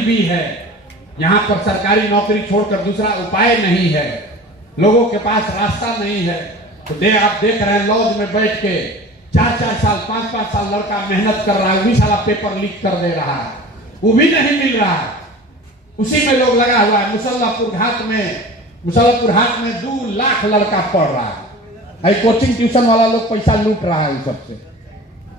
भी है। यहाँ पर सरकारी नौकरी छोड़कर दूसरा उपाय नहीं है, लोगों के पास रास्ता नहीं है। तो आप देख रहे हैं लॉज में बैठ के 4-4 साल 5-5 साल लड़का मेहनत कर रहा है, 20 साल पेपर लीक कर दे रहा है, वो भी नहीं मिल रहा है, उसी में लोग लगा हुआ है। मुसल्लापुर हाट में 2 लाख लड़का पढ़ रहा है। कोचिंग ट्यूशन वाला लोग पैसा लूट रहा है सबसे।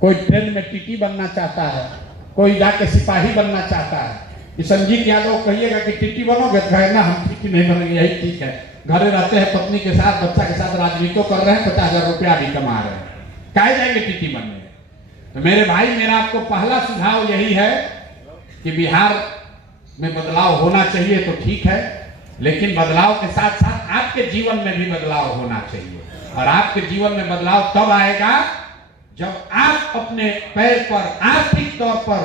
कोई ट्रेन में टीटी बनना चाहता है, कोई जाके सिपाही बनना चाहता है। संजीत यादव कहिएगा कि टीटी बनोगे तो ना हम टीटी नहीं बनेंगे, यही ठीक है। घरे रहते हैं पत्नी के साथ बच्चा के साथ राजनीति कर रहे हैं, 50,000 रुपया भी कमा रहे हैं, काहे जाएंगे टीटी बनने। तो मेरे भाई, मेरा आपको पहला सुझाव यही है कि बिहार में बदलाव होना चाहिए तो ठीक है, लेकिन बदलाव के साथ साथ आपके जीवन में भी बदलाव होना चाहिए। और आपके जीवन में बदलाव तब आएगा जब आप अपने पैर पर आर्थिक तौर पर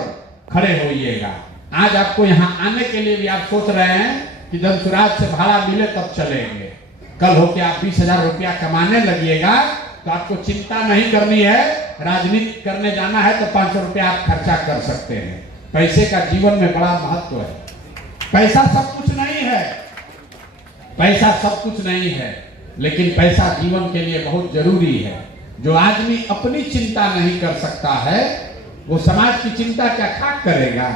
खड़े होइएगा। आज आपको यहाँ आने के लिए भी आप सोच रहे हैं कि जब सुराज से भाड़ा मिले तब चलेंगे। कल हो के आप 20,000 रुपया कमाने लगिएगा तो आपको चिंता नहीं करनी है। राजनीति करने जाना है तो 500 रुपया आप खर्चा कर सकते हैं। पैसे का जीवन में बड़ा महत्व है। पैसा सब कुछ नहीं है, पैसा सब कुछ नहीं है, लेकिन पैसा जीवन के लिए बहुत जरूरी है। जो आदमी अपनी चिंता नहीं कर सकता है वो समाज की चिंता क्या खाक करेगा।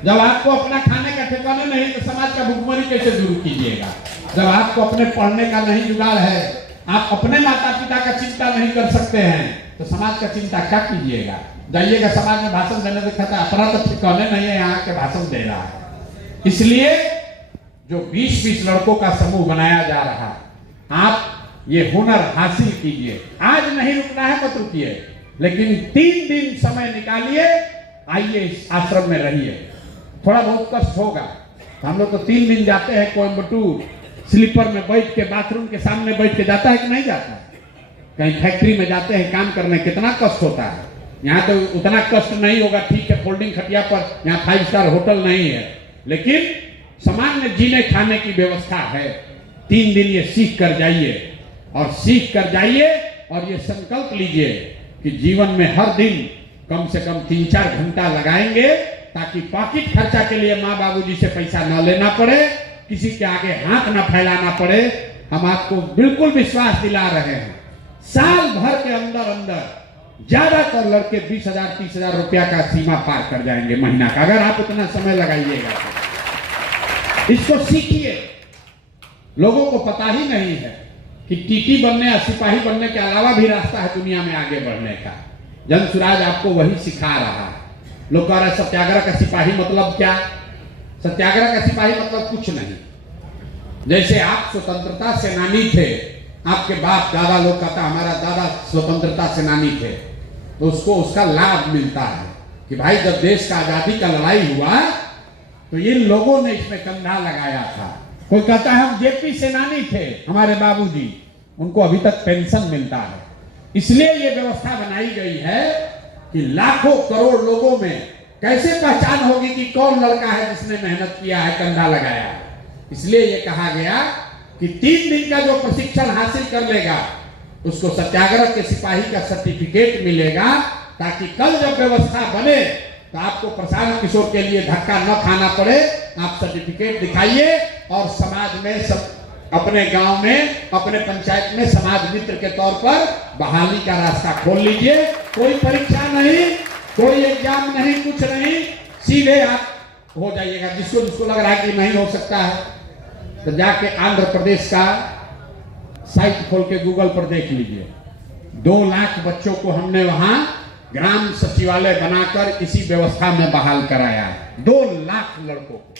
जब आपको अपना खाने का ठिकाना नहीं तो समाज का भुखमरी कैसे दूर कीजिएगा। जब आपको अपने पढ़ने का नहीं जुगाड़ है, आप अपने माता पिता का चिंता नहीं कर सकते हैं, तो समाज का चिंता क्या कीजिएगा। जाइएगा समाज में भाषण देने से कहता है अपना तो ठिकाने नहीं है, यहाँ के भाषण दे रहा है। इसलिए जो 20-20 लड़कों का समूह बनाया जा रहा है, आप ये हुनर हासिल कीजिए। आज नहीं रुकना है तो रुकिए, लेकिन 3 दिन समय निकालिए, आइए इस आश्रम में रहिए। थोड़ा बहुत कष्ट होगा। हम लोग तो 3 दिन जाते हैं कोयम्बटूर, स्लीपर में बैठ के बाथरूम के सामने बैठ के जाता है कि नहीं जाता है। कहीं फैक्ट्री में जाते हैं काम करने, कितना कष्ट होता है। यहाँ तो उतना कष्ट नहीं होगा, ठीक है, फोल्डिंग खटिया पर, यहाँ 5 स्टार होटल नहीं है, लेकिन सामान्य जीने खाने की व्यवस्था है। 3 दिन ये सीख कर जाइए, और सीख कर जाइए और ये संकल्प लीजिए कि जीवन में हर दिन कम से कम 3-4 घंटा लगाएंगे, ताकि पॉकेट खर्चा के लिए माँ बाबूजी से पैसा न लेना पड़े, किसी के आगे हाथ न फैलाना पड़े। हम आपको बिल्कुल विश्वास दिला रहे हैं, साल भर के अंदर अंदर ज्यादातर लड़के 20,000-30,000 रुपया का सीमा पार कर जाएंगे महीना का, अगर आप उतना समय लगाइएगा तो। इसको सीखिए। लोगों को पता ही नहीं है कि टीटी बनने या सिपाही बनने के अलावा भी रास्ता है दुनिया में आगे बढ़ने का। जन सुराज आपको वही सिखा रहा है। लोग कह रहे हैं सत्याग्रह का सिपाही मतलब क्या। सत्याग्रह का सिपाही मतलब कुछ नहीं। जैसे आप स्वतंत्रता सेनानी थे, आपके बाप दादा लोग कहता हमारा दादा स्वतंत्रता सेनानी थे, तो उसको उसका लाभ मिलता है कि भाई जब देश का आजादी का लड़ाई हुआ तो इन लोगों ने इसमें कंधा लगाया था। कोई कहता है हम जेपी सेनानी थे, हमारे बाबूजी, उनको अभी तक पेंशन मिलता है। इसलिए ये व्यवस्था बनाई गई है कि लाखों करोड़ लोगों में कैसे पहचान होगी कि कौन लड़का है जिसने मेहनत किया है, कंधा लगाया है। इसलिए ये कहा गया कि 3 दिन का जो प्रशिक्षण हासिल कर लेगा उसको सत्याग्रह के सिपाही का सर्टिफिकेट मिलेगा, ताकि कल जब व्यवस्था बने तो आपको प्रशांत किशोर के लिए धक्का न खाना पड़े। आप सर्टिफिकेट दिखाइए और समाज में अपने गांव में, अपने पंचायत में समाज मित्र के तौर पर बहाली का रास्ता खोल लीजिए। कोई परीक्षा नहीं, कोई एग्जाम नहीं, कुछ नहीं, सीधे आप हो जाइएगा। जिसको लग रहा है कि नहीं हो सकता है तो जाके आंध्र प्रदेश का साइट खोल के गूगल पर देख लीजिए। 2 लाख बच्चों को हमने वहां ग्राम सचिवालय बनाकर इसी व्यवस्था में बहाल कराया है। 2 लाख लड़कों को,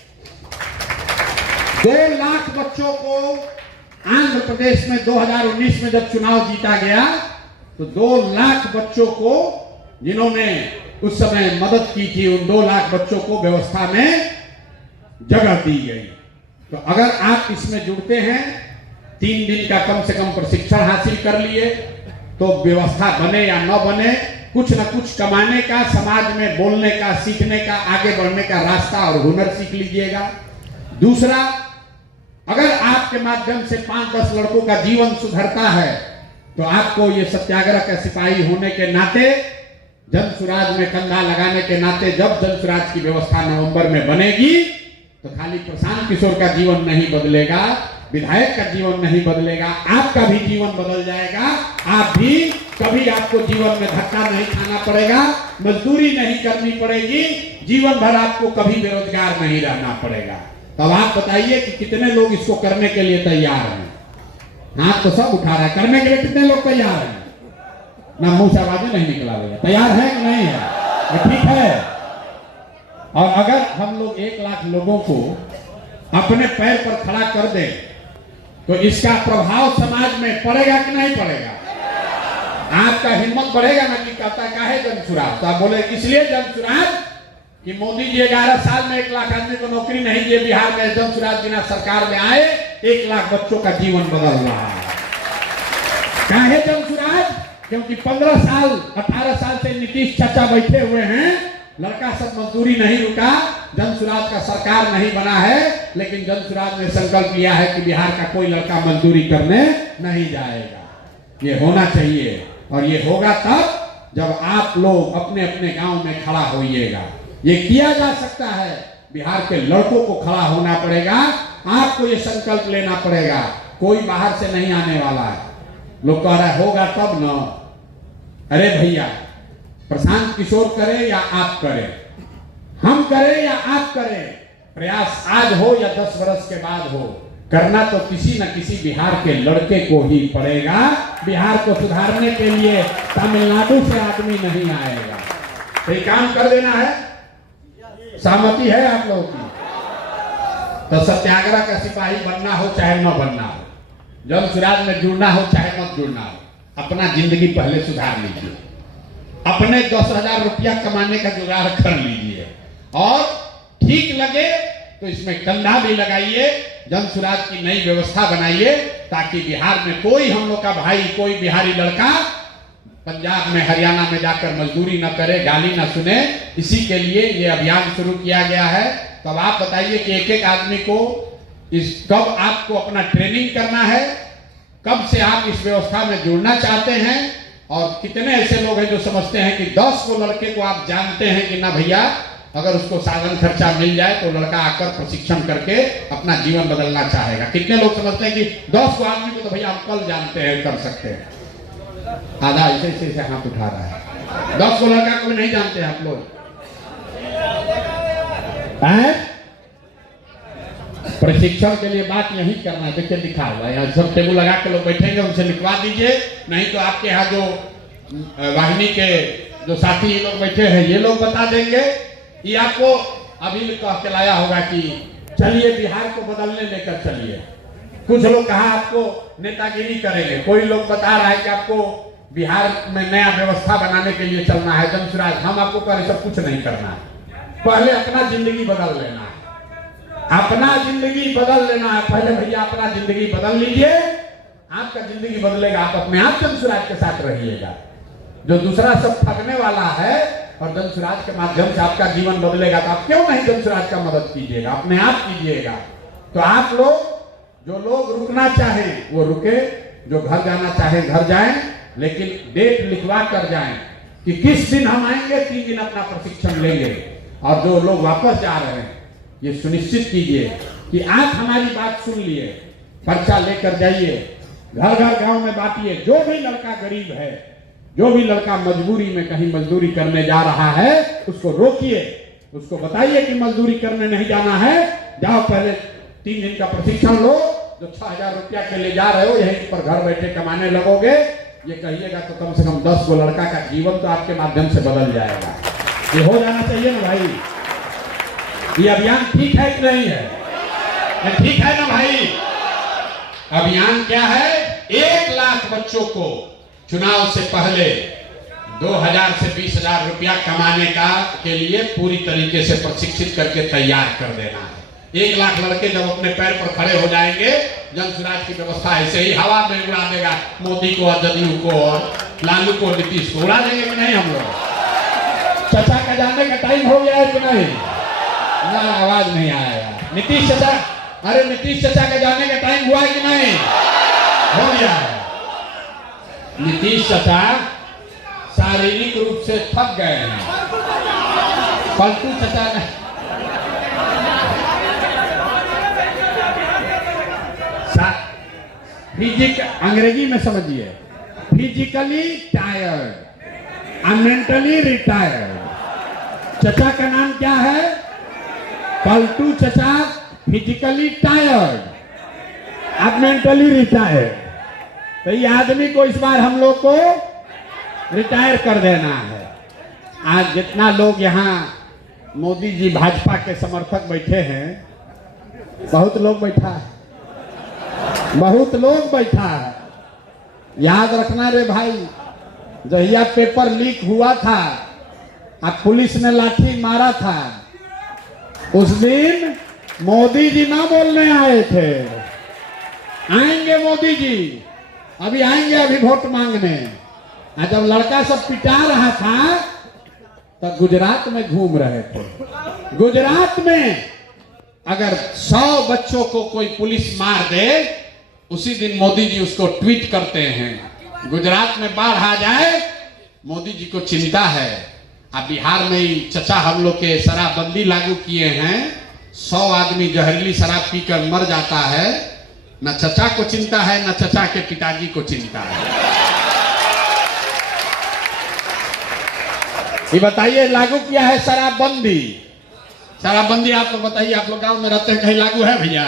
2 लाख बच्चों को आंध्र प्रदेश में 2019 में जब चुनाव जीता गया तो 2 लाख बच्चों को जिन्होंने उस समय मदद की थी, उन 2 लाख बच्चों को व्यवस्था में जगह दी गई। तो अगर आप इसमें जुड़ते हैं, 3 दिन का कम से कम प्रशिक्षण हासिल कर लिए, तो व्यवस्था बने या न बने, कुछ न कुछ कमाने का, समाज में बोलने का, सीखने का, आगे बढ़ने का रास्ता और हुनर सीख लीजिएगा। दूसरा, अगर आपके माध्यम से 5-10 लड़कों का जीवन सुधरता है तो आपको ये सत्याग्रह का सिपाही होने के नाते जन सुराज में कंधा लगाने के नाते जब जन सुराज की व्यवस्था नवंबर में बनेगी तो खाली प्रशांत किशोर का जीवन नहीं बदलेगा, विधायक का जीवन नहीं बदलेगा, आपका भी जीवन बदल जाएगा। आप भी कभी आपको जीवन में धक्का नहीं खाना पड़ेगा, मजदूरी नहीं करनी पड़ेगी, जीवन भर आपको कभी बेरोजगार नहीं रहना पड़ेगा। तब आप बताइए कि कितने लोग इसको करने के लिए तैयार हैं? हाथ तो सब उठा रहा है, करने के लिए कितने लोग तैयार हैं? ना मुंह से आवाज नहीं निकला भैया, तैयार है कि नहीं है? ये ठीक है। और अगर हम लोग 1 लाख लोगों को अपने पैर पर खड़ा कर दें तो इसका प्रभाव समाज में पड़ेगा कि नहीं पड़ेगा? आपका हिम्मत बढ़ेगा ना कि कहता है जन सुराज। तो आप बोले इसलिए जन सुराज कि मोदी जी 11 साल में 1 लाख आदमी को नौकरी नहीं दिए, बिहार में जन सुराज बिना सरकार में आए 1 लाख बच्चों का जीवन बदल रहा है। काहे जन सुराज? क्योंकि 15 साल 18 साल से नीतीश चाचा बैठे हुए हैं, लड़का सब मजदूरी नहीं रुका, जन सुराज का सरकार नहीं बना है, लेकिन जन सुराज ने संकल्प लिया है कि बिहार का कोई लड़का मजदूरी करने नहीं जाएगा। ये होना चाहिए और ये होगा तब जब आप लोग अपने अपने गांव में खड़ा होइएगा। ये किया जा सकता है, बिहार के लड़कों को खड़ा होना पड़ेगा, आपको ये संकल्प लेना पड़ेगा, कोई बाहर से नहीं आने वाला है। लोग कह रहे होगा तब न, अरे भैया प्रशांत किशोर करे या आप करें, हम करें या आप करें, प्रयास आज हो या 10 वर्ष के बाद हो, करना तो किसी न किसी बिहार के लड़के को ही पड़ेगा। बिहार को सुधारने के लिए तमिलनाडु से आदमी नहीं आएगा। तो ये काम कर देना है, सहमति है आप लोगों की? तो सत्याग्रह का सिपाही बनना हो चाहे न बनना हो, जन सुराज में जुड़ना हो चाहे मत जुड़ना हो, अपना जिंदगी पहले सुधार लीजिए, अपने 10,000 रुपया कमाने का जुगाड़ कर लीजिए और ठीक लगे तो इसमें कंधा भी लगाइए, जन सुराज की नई व्यवस्था बनाइए ताकि बिहार में कोई हम लोग का भाई, कोई बिहारी लड़का पंजाब में हरियाणा में जाकर मजदूरी न करे, गाली न सुने। इसी के लिए ये अभियान शुरू किया गया है। तब आप बताइए कि एक एक आदमी को कब आपको अपना ट्रेनिंग करना है, कब से आप इस व्यवस्था में जुड़ना चाहते हैं, और कितने ऐसे लोग हैं जो समझते हैं कि 10 को लड़के को आप जानते हैं कि ना भैया अगर उसको साधन खर्चा मिल जाए तो लड़का आकर प्रशिक्षण करके अपना जीवन बदलना चाहेगा। कितने लोग समझते हैं कि 10 को आदमी को तो भैया हम कल जानते हैं, कर सकते हैं। आधा ऐसे ऐसे हाथ उठा रहा है। 10 को लड़का को नहीं जानते आप लोग? प्रशिक्षण के लिए बात यही करना है। देखिए लिखा हुआ है, यहाँ सब टेबल लगा के लोग बैठेंगे, उनसे लिखवा दीजिए, नहीं तो आपके यहाँ जो वाहिनी के जो साथी लोग बैठे हैं ये लोग बता देंगे। ये आपको अभी कह के लाया होगा कि चलिए बिहार को बदलने लेकर चलिए। कुछ लोग कहा आपको नेतागिरी करेंगे, कोई लोग बता रहा है कि आपको बिहार में नया व्यवस्था बनाने के लिए चलना है। जन सुराज हम आपको कह रहे सब कुछ नहीं करना है, पहले अपना जिंदगी बदल लेना है, अपना जिंदगी बदल लेना है। पहले भैया अपना जिंदगी बदल लीजिए, आपका जिंदगी बदलेगा, आप अपने आप जन सुराज के साथ रहिएगा। जो दूसरा सब ठगने वाला है और जन सुराज के माध्यम से आपका जीवन बदलेगा, तो आप क्यों नहीं जन सुराज का मदद कीजिएगा, अपने आप कीजिएगा। तो आप लोग जो लोग रुकना चाहें वो रुके, जो घर जाना चाहे घर जाएं, लेकिन डेट लिखवा कर जाएं कि किस दिन हम आएंगे, 3 दिन अपना प्रशिक्षण लेंगे। और जो लोग वापस जा रहे हैं ये सुनिश्चित कीजिए कि आप हमारी बात सुन लिए, पर्चा लेकर जाइए, घर घर गांव में बांटिए। जो भी लड़का गरीब है, जो भी लड़का मजबूरी में कहीं मजदूरी करने जा रहा है उसको रोकिए, उसको बताइए कि मजदूरी करने नहीं जाना है, जाओ पहले 3 दिन का प्रशिक्षण लो। जो 6,000 रुपया के लिए जा रहे हो यहीं पर घर बैठे कमाने लगोगे, ये कहिएगा तो कम से कम 10 को लड़का का जीवन तो आपके माध्यम से बदल जाएगा। ये हो जाना चाहिए ना भाई। ये अभियान ठीक है कि नहीं है? ठीक है ना भाई? अभियान क्या है? 1 लाख बच्चों को चुनाव से पहले 2,000 से 20,000 रुपया कमाने का के लिए पूरी तरीके से प्रशिक्षित करके तैयार कर देना है। 1 लाख लड़के जब अपने पैर पर खड़े हो जाएंगे, जन सुराज की व्यवस्था ऐसे ही हवा में उड़ा देगा। मोदी को और जदयू को और लालू को नीतीश को उड़ा देंगे कि नहीं हम लोग? चाचा का जाने का टाइम हो गया है कि नहीं? ना आवाज नहीं आएगा। नीतीश चाचा, अरे नीतीश चाचा का जाने का टाइम हुआ है कि नहीं? हो गया है। नीतीश चाचा शारीरिक रूप से थक गए हैं। पलटू चचा अंग्रेजी में समझिए, फिजिकली टायर्ड और मेंटली रिटायर्ड। चचा का नाम क्या है? पलटू चचा। फिजिकली टायर्ड, अब मेंटली रिटायर्ड। तो ये आदमी को इस बार हम लोग को रिटायर कर देना है। आज जितना लोग यहाँ मोदी जी भाजपा के समर्थक बैठे हैं, बहुत लोग बैठा है, बहुत लोग बैठा है। याद रखना रे भाई, जहिया पेपर लीक हुआ था अब पुलिस ने लाठी मारा था, उस दिन मोदी जी ना बोलने आए थे आएंगे मोदी जी, अभी आएंगे अभी वोट मांगने। जब लड़का सब पिटा रहा था तब गुजरात में घूम रहे थे। गुजरात में अगर 100 बच्चों को कोई पुलिस मार दे, उसी दिन मोदी जी उसको ट्वीट करते हैं। गुजरात में बाढ़ आ जाए, मोदी जी को चिंता है। अब बिहार में ही चचा हम लोग के शराबबंदी लागू किए हैं, 100 आदमी जहरीली शराब पीकर मर जाता है। न चचा को चिंता है, न चचा के पिताजी को चिंता है। ये बताइए, लागू किया है शराबबंदी। शराबबंदी आप लोग बताइए, आप लोग गांव में रहते हैं, कहीं लागू है भैया?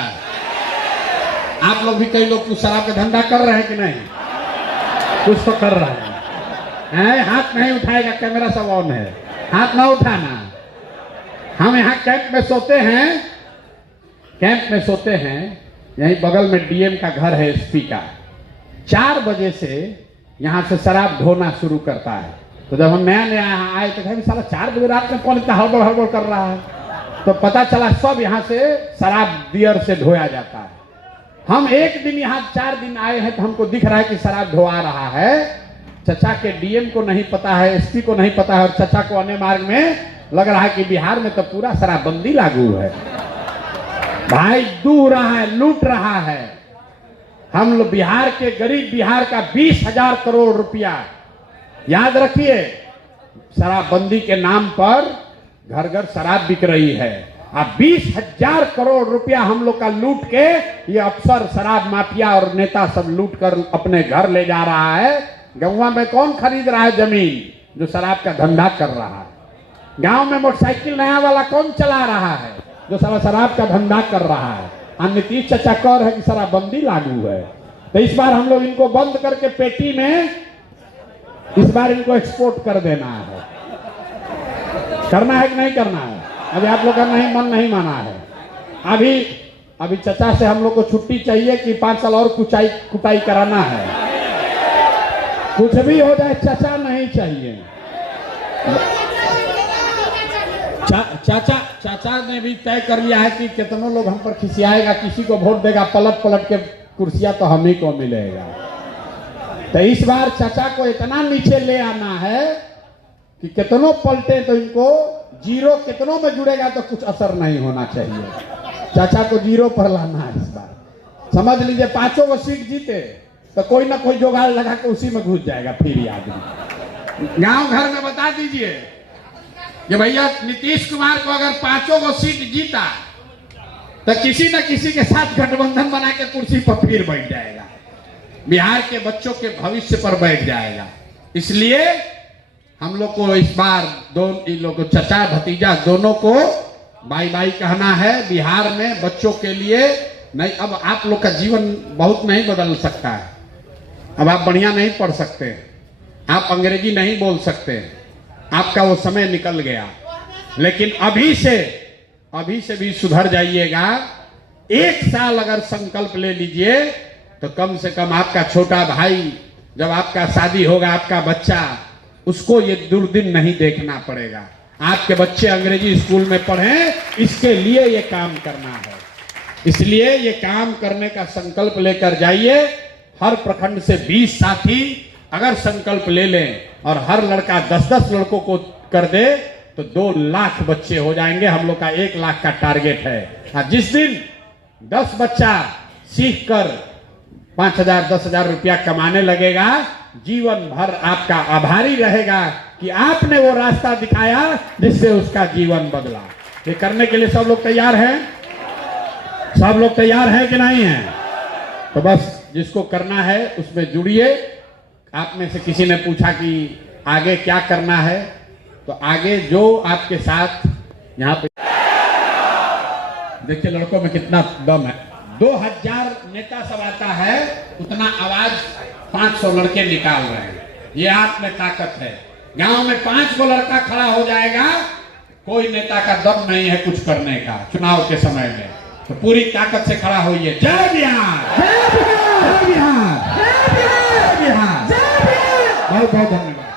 आप लोग भी, कई लोग कुछ शराब का धंधा कर रहे हैं कि नहीं? कुछ तो कर रहे हैं। हाथ नहीं उठाएगा, कैमरा सब ऑन है, हाथ ना उठाना। हम यहाँ कैंप में सोते हैं, कैंप में सोते हैं। यहीं बगल में डीएम का घर है, एसपी का। 4 बजे से यहाँ से शराब ढोना शुरू करता है। तो जब हम नया नया यहाँ आए तो कहा साला 4 बजे रात में कौन इतना हड़बड़ हड़बड़ कर रहा है, तो पता चला सब यहाँ से शराब बियर से ढोया जाता है। हम एक दिन यहाँ 4 दिन आए हैं तो हमको दिख रहा है कि शराब ढोआ रहा है। चचा के डीएम को नहीं पता है, एसपी को नहीं पता है, और चचा को अन्य मार्ग में लग रहा है कि बिहार में तो पूरा शराबबंदी लागू है। भाई डूब रहा है, लूट रहा है। हम लोग बिहार के गरीब, बिहार का 20,000 करोड़ रुपया, याद रखिए, शराबबंदी के नाम पर घर घर शराब बिक रही है। अब 20,000 करोड़ रुपया हम लोग का लूट के ये अफसर, शराब माफिया और नेता सब लूट कर अपने घर ले जा रहा है। गाँव में कौन खरीद रहा है जमीन? जो शराब का धंधा कर रहा है। गांव में मोटरसाइकिल नया वाला कौन चला रहा है? जो सारा शराब का धंधा कर रहा है। और नीतीश चचा कह रहे हैं कि शराबबंदी लागू है। तो इस बार हम लोग इनको बंद करके पेटी में इस बार इनको एक्सपोर्ट कर देना है। करना है कि नहीं करना है? अभी आप लोग का नहीं मन नहीं माना है। अभी चचा से हम लोग को छुट्टी चाहिए कि 5 साल और कुटाई कराना है। कुछ भी हो जाए, चचा नहीं चाहिए। चाचा ने भी तय कर लिया है कि कितनों लोग हम पर खिसियाएगा, किसी को वोट देगा, पलट पलट के कुर्सियां तो हम ही को मिलेगा। तो इस बार चाचा को इतना नीचे ले आना है कि कितनों पलटे तो इनको जीरो, कितनों में जुड़ेगा तो कुछ असर नहीं होना चाहिए। चाचा को जीरो पर लाना है इस बार। समझ लीजिए 5 वो सीट जीते तो कोई ना कोई जुगाड़ लगा के उसी में घुस जाएगा। फिर ये आदमी गांव घर में बता दीजिए कि भैया नीतीश कुमार को अगर 5 वो सीट जीता तो किसी न किसी के साथ गठबंधन बना के कुर्सी पर फिर बैठ जाएगा, बिहार के बच्चों के भविष्य पर बैठ जाएगा। इसलिए हम लोग को इस बार इन लोग को, चचा भतीजा दोनों को बाई बाई कहना है। बिहार में बच्चों के लिए नहीं, अब आप लोग का जीवन बहुत नहीं बदल सकता है। अब आप बढ़िया नहीं पढ़ सकते, आप अंग्रेजी नहीं बोल सकते, आपका वो समय निकल गया। लेकिन अभी से भी सुधर जाइएगा। 1 साल अगर संकल्प ले लीजिए तो कम से कम आपका छोटा भाई, जब आपका शादी होगा, आपका बच्चा, उसको ये दुर्दिन नहीं देखना पड़ेगा। आपके बच्चे अंग्रेजी स्कूल में पढ़ें, इसके लिए ये काम करना है। इसलिए ये काम करने का संकल्प लेकर जाइए। हर प्रखंड से 20 साथी अगर संकल्प ले लें और हर लड़का 10-10 लड़कों को कर दे तो 2 लाख बच्चे हो जाएंगे। हम लोग का 1 लाख का टारगेट है। जिस दिन 10 बच्चा सीख कर 5,000 10,000 रुपया कमाने लगेगा, जीवन भर आपका आभारी रहेगा कि आपने वो रास्ता दिखाया जिससे उसका जीवन बदला। ये करने के लिए सब लोग तैयार हैं? सब लोग तैयार हैं कि नहीं हैं? तो बस जिसको करना है उसमें जुड़िए। आप में से किसी ने पूछा कि आगे क्या करना है, तो आगे जो आपके साथ यहाँ पे देखिए लड़कों में कितना दम है। 2000 नेता सब आता है, उतना आवाज 500 लड़के निकाल रहे हैं। ये आप में ताकत है। गांव में 5 गो लड़का खड़ा हो जाएगा, कोई नेता का दम नहीं है कुछ करने का चुनाव के समय में। तो पूरी ताकत से खड़ा होइए। जय बिहार, जय बिहार, जय बिहार, जय बिहार, जय बिहार। बहुत बहुत धन्यवाद।